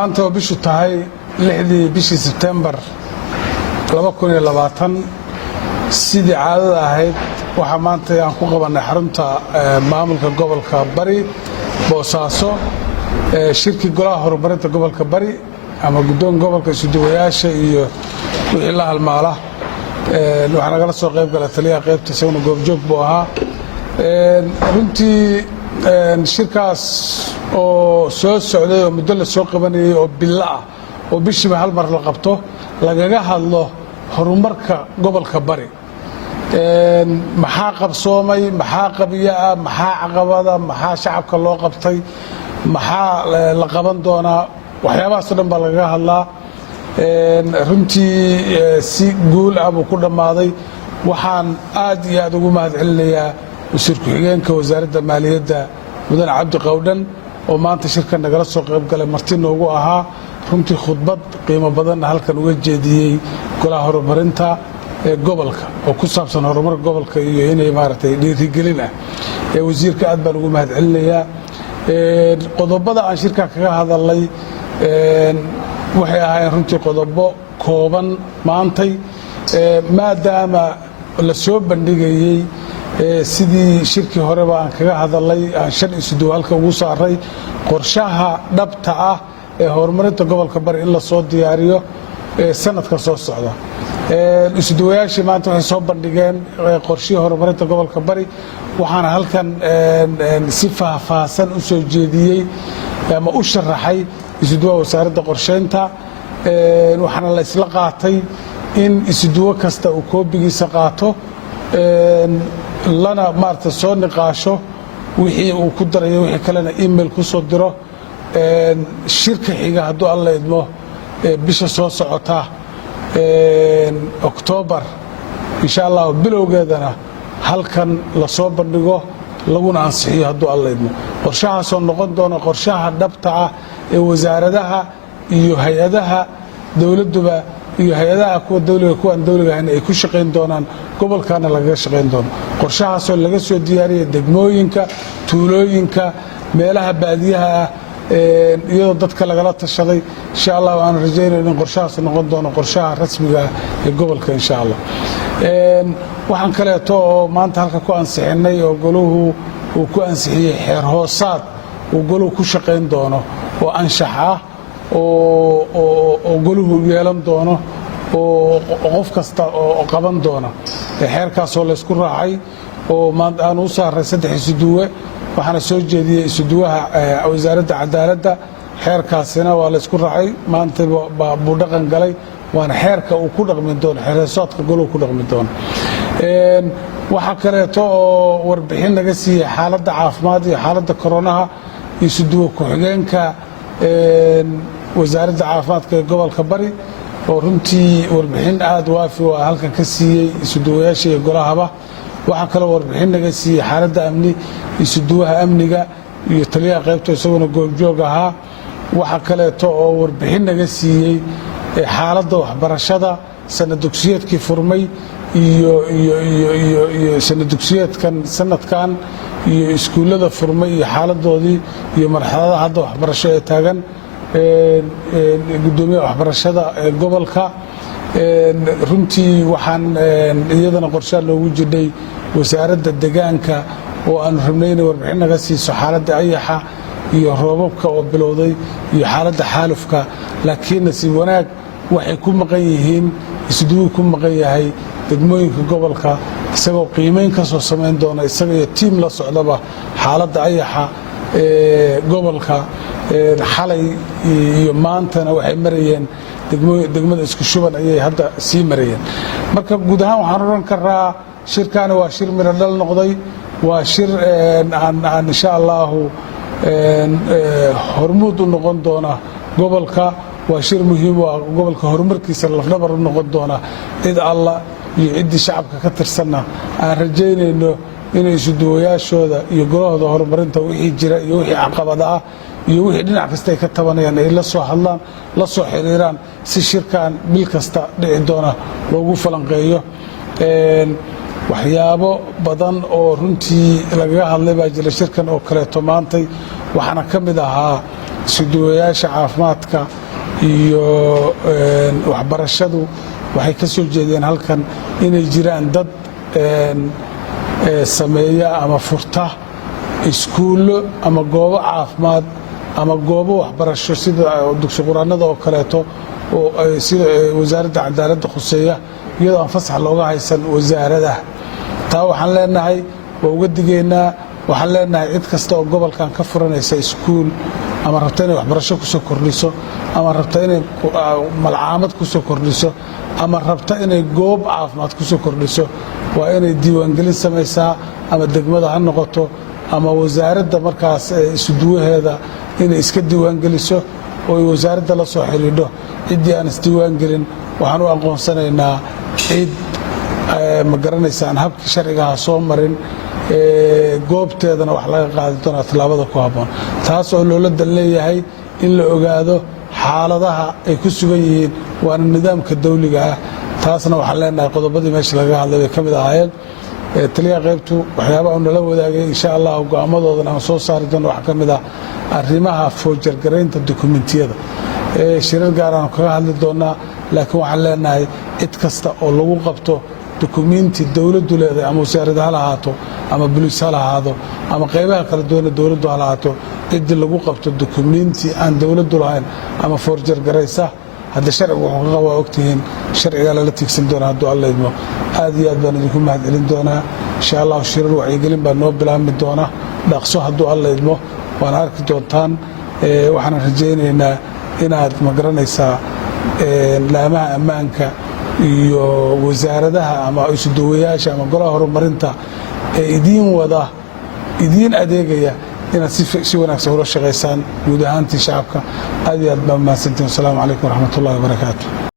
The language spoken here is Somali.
maanta oo bishu tahay 6 bishii September 2020 sidii caadada ahayd waxa maanta aan ku qabanay xarunta maamulka gobolka Bari Boosaaso shirki golaha horumarinta gobolka Bari ama gudoon gobolka Suudiyaasha iyo wixii la halmaala waxaan nagala soo qayb galay taliyaha qaybta isaguna goobjoog buu ahaa runtii shirkaas oo soo socday oo muddo la soo qabanayay oo bil ah oo bishiiba hal mar la qabto lagaga hadlo horumarka gobolka Bari maxaa qabsoomay maxaa qabiya maxaa caqabada maxaa shacabka loo qabtay maxaa la qaban doonaa waxyaabahaas dhan baa lagaga hadlaa runtii si guul ah buu ku dhamaaday waxaan aad iyo aad ugu mahadcelinayaa wasiir ku-xigeenka wasaaradda maaliyadda mudane cabdi qowdhan oo maanta shirka nagala soo qayb galay marti noogu ahaa runtii khudbad qiimo badan halkan uga jeediyey golaha horumarinta gobolka oo ku saabsan horumarka gobolka iyo inay maaragtay dhiirigelin ah wasiirka aad baan ugu mahadcelinayaa qodobada aan shirka kaga hadalay waxay ahaayeen runtii qodobo kooban maantay maadaama la soo bandhigayey sidii shirkii horeba aan kaga hadalay aan shan isuduw halka ugu saaray qorshaha dhabta ah ee horumarinta gobolka Bari in la soo diyaariyo sanadka soo socda isuduwayaashii maanta waxay soo bandhigeen qorshihii horumarinta gobolka Bari waxaana halkan si faahfaahsan u soo jeediyey ama u sharaxay isuduwa wasaaradda qorsheynta waxaana la isla qaatay in isuduwo kasta uu koobigiisa qaato lana maarta soo niqaasho wixii uu ku darayo wixii kalena email ku soo diro shirka xiga hadduu alla idmo bisha soo socota October insha Allah bilowgeedana halkan la soo bandhigo laguna ansixiyo hadduu alla idmo qorshahaasoo noqon doona qorshaha dhabta ah ee wasaaradaha iyo hay-adaha dawladduba iyo hay-adaha kuwa dawliga kuwan dawliga ahna ay ku shaqayn doonaan gobolkana lagaga shaqayn doono qorshahaasoo laga soo diyaariyay degmooyinka tuulooyinka meelaha baadiyaha iyadoo dadka lagala tashaday insha Allah aan rajaynayo in qorshahaas noqon doono qorshaha rasmiga ah ee gobolka insha Allah waxaan kaleeto oo maanta halka ku ansixinay oo goluhu uu ku ansixiyay xeer hoosaad uu goluhu ku shaqayn doono oo anshax ah oo goluhu yeelan doono oo qof kasta oo qaban doona xeerkaasoo la isku raacay oo maanta aan u saaray 3 isuduwe waxaana soo jeediyay isuduwaha wasaaradda cadaaladda xeerkaasina waa la isku raacay maanta buu dhaqan galay waana xeerka uu ku dhaqmi doono xeersoodka goluhu ku dhaqmi doono waxa kaleeto oo warbixin naga siiyay xaaladda caafimaad iyo xaaladda koronaha isuduwa ku-xigeenka wasaaradda caafimaadka ee gobolka Bari oo runtii warbixin aad waafi oo halkan ka siiyey isuduwayaasha iyo golahaba waxa kale warbixin naga siiyey xaaladda amni isuduwaha amniga iyo taliyaha qaybta isaguna goobjoog ahaa waxa kaleeto oo warbixin naga siiyey xaaladda waxbarashada sanad dugsiyeedkii furmay iyo sanad dugsiyeedkan sanadkan iyo iskuullada furmay iyo xaaladoodii iyo marxaladaha hadda waxbarasho ee taagan gudoomiyaha waxbarashada ee gobolka runtii waxaan iyadana qorshaha loogu jirdhay wasaaradda deegaanka oo aan rabnay inay warbixin naga siiso xaaladda ayaxa iyo roobabka oo bilowday iyo xaaladda xaalufka laakiin nasiib wanaag waxay ku maqan yihiin isduwi ku maqan yahay degmooyinka gobolka isagoo qiimeyn ka soo samayn doona isaga iyo tiim la socdaba xaaladda ayaxa gobolka xalay iyo maantana waxay marayeen degmada isku shuban ayay hadda sii marayeen marka guud ahaan waxaan oran karaa shirkaani waa shir miro dhal noqday waa shir aan insha Allah hormuud u noqon doona gobolka waa shir muhiim ah gobolka horumarkiisa lafdhabar u noqon doona cid alla iyo ciddii shacabka ka tirsanna aan rajaynayno inay isuduwayaashooda iyo golahooda horumarinta wixii jira iyo wixii caqabada ah iyo wixii dhinac kasta ay ka tabanayaan ay la soo hadlaan la soo xiriiraan si shirkan bil kasta dhici doona loogu falanqeeyo waxyaabo badan oo runtii lagaga hadlay baa jira shirkan oo kale maantay waxaana ka mid ahaa isuduwayaasha caafimaadka iyo waxbarashadu waxay ka soo jeedeen halkan inay jiraan dad sameeya ama furta iskuullo ama goobo caafimaad ama goobo waxbarasho sida dugsi quraanada oo kaleeto oo sida wasaaradda cadaaladda khuseeya iyadoo aan fasax looga haysan wasaaradaha taa waxaan leenahay waa uga digaynaa waxaan leenahay cid kasta oo gobolkan ka furanaysa iskuul ama rabta inay waxbarasho ku soo kordhiso ama rabta inay malcaamad ku soo kordhiso ama rabta inay goob caafimaad ku soo kordhiso waa inay diiwaangelin samaysaa ama degmada ha noqoto ama wasaaradda markaas isuduwaheeda inay iska diiwaangeliso oo ay wasaaradda la soo xidhiidho ciddii aan isdiiwaangelin waxaan u aqoonsanaynaa cid ma garanaysaan habkii sharcigaha soo marin goobteedana wax laga qaadi doonaa tallaabada ku habboon taas oo loola dan leeyahay in la ogaado xaaladaha ay ku sugan yihiin waana nidaamka dawliga ah taasna waxaan leenahay qodobadii meesha laga hadlay bay ka mid ahaayeen taliyaha qaybtu waxyaabaha uu nala wadaagay insha allah go'aamadoodan aan soo saari doono waxaa ka mid ah arrimaha foojargaraynta dokumentiyada shirar gaar aan kaga hadli doonaa laakiin waxaan leenahay cid kasta oo lagu qabto dukumenti dawladdu leedahay ama wasaaradda ha lahaato ama boliis ha lahaado ama qaybaha kala duwana dawladdu ha lahaato ciddii lagu qabto dukumenti aan dawladdu lahayn ama foorjargaraysa hadda sharcigu wuxuu ka qabaa ogtihiin sharcigaa lala tiigsan doonaa hadduu alla idmo aad iyo aad baan idinku mahad celin doonaa insha allahu shirar wacyigelin baa noo bilaabmi doona dhaqso hadduu alla idmo waana arki doontaan waxaan rajaynaynaa inaad ma garanaysaa laamaha ammaanka iyo wasaaradaha ama isuduwayaasha ama golaha horumarinta ee idiin adeegaya inaad si wanaagsan ula shaqaysaan guud ahaantii shacabka aad iyo aad baa mahadsantiin wasalaamu calaykum waraxmatullahi wabarakaatu